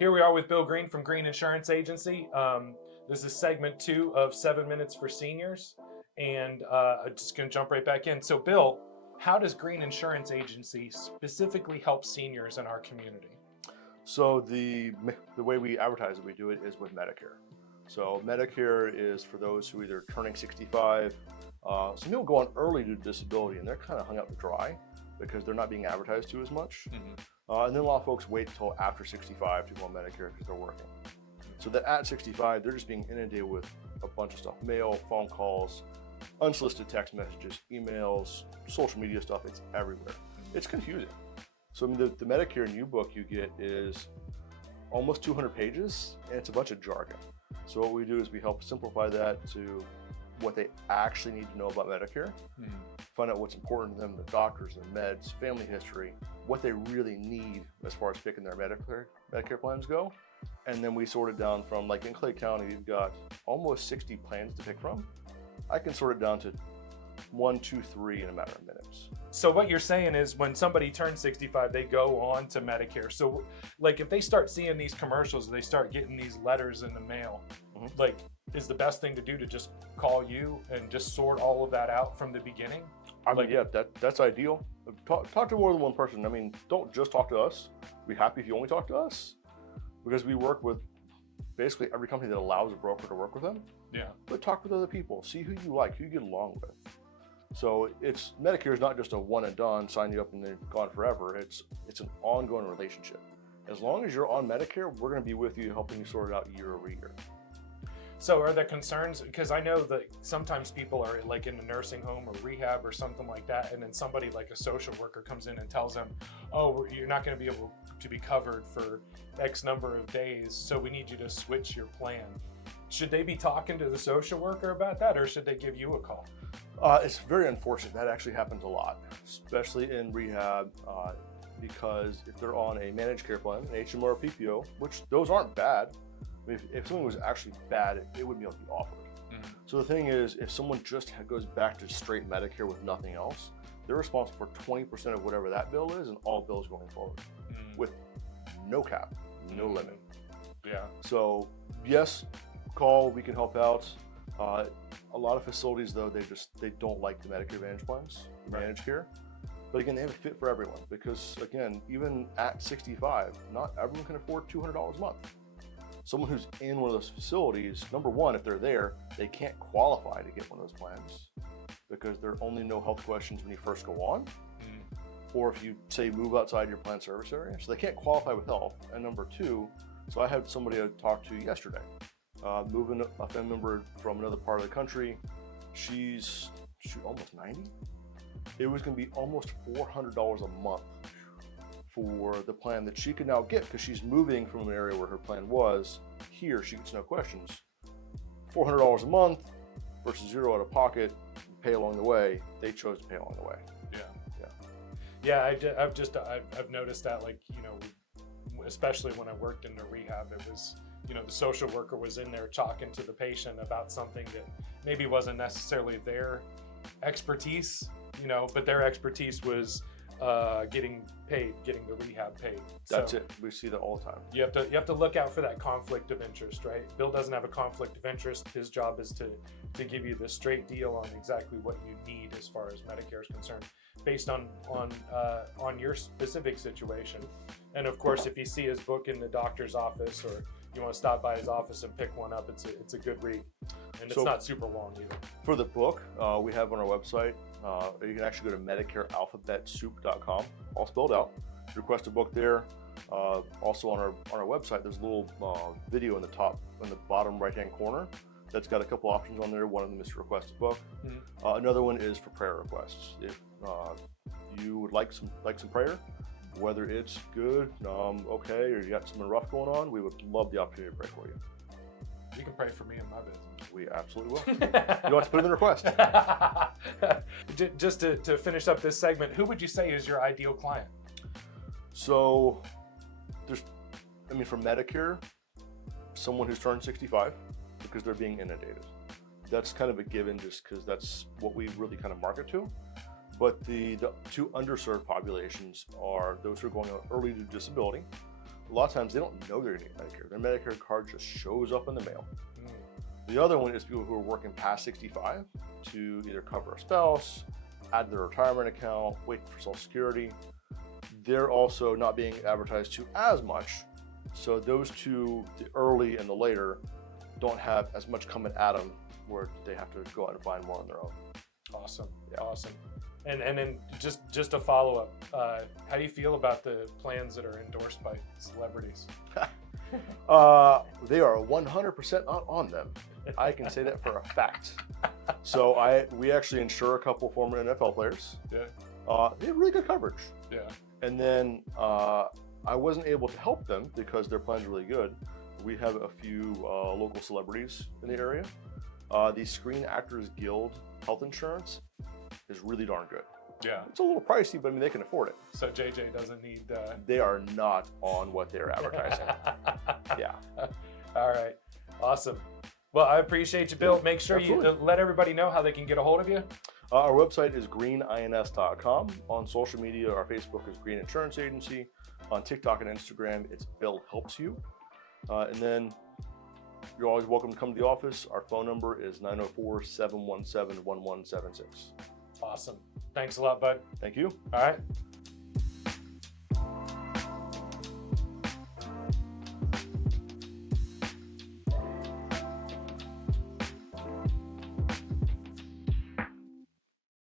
Here we are with Bill Green from Green Insurance Agency. This is segment 2 of 7 Minutes for Seniors. And I'm just going to jump right back in. So, Bill, how does Green Insurance Agency specifically help seniors in our community? So the way we advertise it, we do it is with Medicare. So Medicare is for those who are either turning 65. Some people go on early to disability and they're kind of hung out to dry because they're not being advertised to as much. And then a lot of folks wait until after 65 to go on Medicare because they're working. So that at 65, they're just being inundated with a bunch of stuff: mail, phone calls, unsolicited text messages, emails, social media stuff. It's everywhere. It's confusing. So I mean, the Medicare new book you get is almost 200 pages, and it's a bunch of jargon. So what we do is we help simplify that to what they actually need to know about Medicare, find out what's important to them, the doctors, the meds, family history, what they really need as far as picking their Medicare plans go. And then we sort it down from, like in Clay County, we've got almost 60 plans to pick from. I can sort it down to 1, 2, 3 in a matter of minutes. So what you're saying is when somebody turns 65, they go on to Medicare. So like if they start seeing these commercials, they start getting these letters in the mail, like is the best thing to do to just call you and just sort all of that out from the beginning? I mean, yeah, that's ideal. Talk to more than one person. I mean, don't just talk to us. We'd be happy if you only talk to us, because we work with basically every company that allows a broker to work with them. Yeah. But talk with other people. See who you like, who you get along with. So Medicare is not just a one and done, sign you up and then gone forever. It's an ongoing relationship. As long as you're on Medicare, we're going to be with you, helping you sort it out year over year. So are there concerns? Because I know that sometimes people are like in a nursing home or rehab or something like that, and then somebody like a social worker comes in and tells them, oh, you're not going to be able to be covered for X number of days, so we need you to switch your plan. Should they be talking to the social worker about that, or should they give you a call? It's very unfortunate. That actually happens a lot, especially in rehab, because if they're on a managed care plan, an HMO or PPO, which those aren't bad. I mean, if something was actually bad, it wouldn't be able to be offered. So the thing is, if someone just goes back to straight Medicare with nothing else, they're responsible for 20% of whatever that bill is and all bills going forward, with no cap, no limit. Yeah. So yes, call, we can help out. A lot of facilities though, they don't like the Medicare Advantage plans, managed care. But again, they have a fit for everyone, because again, even at 65, not everyone can afford $200 a month. Someone who's in one of those facilities, number one, if they're there, they can't qualify to get one of those plans because there are only no health questions when you first go on, or if you say move outside your plan service area, so they can't qualify with health. And number two, so I had somebody I talked to yesterday, moving a family member from another part of the country. She's almost 90. It was going to be almost $400 a month for the plan that she could now get, because she's moving from an area where her plan was. Here she gets no questions. $400 a month versus zero out of pocket, pay along the way. They chose to pay along the way. I've noticed that, like, you know, especially when I worked in the rehab, it was, you know, the social worker was in there talking to the patient about something that maybe wasn't necessarily their expertise, you know, but their expertise was getting the rehab paid. That's it. We see that all the time. You have to look out for that conflict of interest, right? Bill doesn't have a conflict of interest. His job is to give you the straight deal on exactly what you need as far as Medicare is concerned, based on your specific situation. And of course, if you see his book in the doctor's office, or you want to stop by his office and pick one up, it's a good read, and it's not super long either. For the book, we have on our website, you can actually go to MedicareAlphabetSoup.com, all spelled out. Request a book there. Also on our website, there's a little video in the bottom right-hand corner that's got a couple options on there. One of them is to request a book. Another one is for prayer requests. If you would like some prayer, whether it's good, okay, or you got something rough going on, we would love the opportunity to pray for you. You can pray for me in my business. We absolutely will. You don't have to put in the request. Just to finish up this segment, who would you say is your ideal client? So for Medicare, someone who's turned 65, because they're being inundated. That's kind of a given, just because that's what we really kind of market to. But the two underserved populations are those who are going on early to disability, a lot of times they don't know they're getting Medicare. Their Medicare card just shows up in the mail. Mm. The other one is people who are working past 65 to either cover a spouse, add to their retirement account, wait for Social Security. They're also not being advertised to as much. So those two, the early and the later, don't have as much coming at them where they have to go out and find more on their own. Awesome. Yeah. Awesome. And then just a follow up. How do you feel about the plans that are endorsed by celebrities? They are 100% not on them. I can say that for a fact. So we actually insure a couple former NFL players. Yeah. They have really good coverage. Yeah. And then I wasn't able to help them because their plan's really good. We have a few local celebrities in the area. The Screen Actors Guild health insurance is really darn good. Yeah. It's a little pricey, but I mean, they can afford it. So JJ doesn't need. They are not on what they're advertising. Yeah. All right. Awesome. Well, I appreciate you, Bill. Make sure you Absolutely. let everybody know how they can get a hold of you. Our website is greenins.com. On social media, our Facebook is Green Insurance Agency. On TikTok and Instagram, it's Bill Helps You. And then you're always welcome to come to the office. Our phone number is 904-717-1176. Awesome. Thanks a lot, bud. Thank you. All right.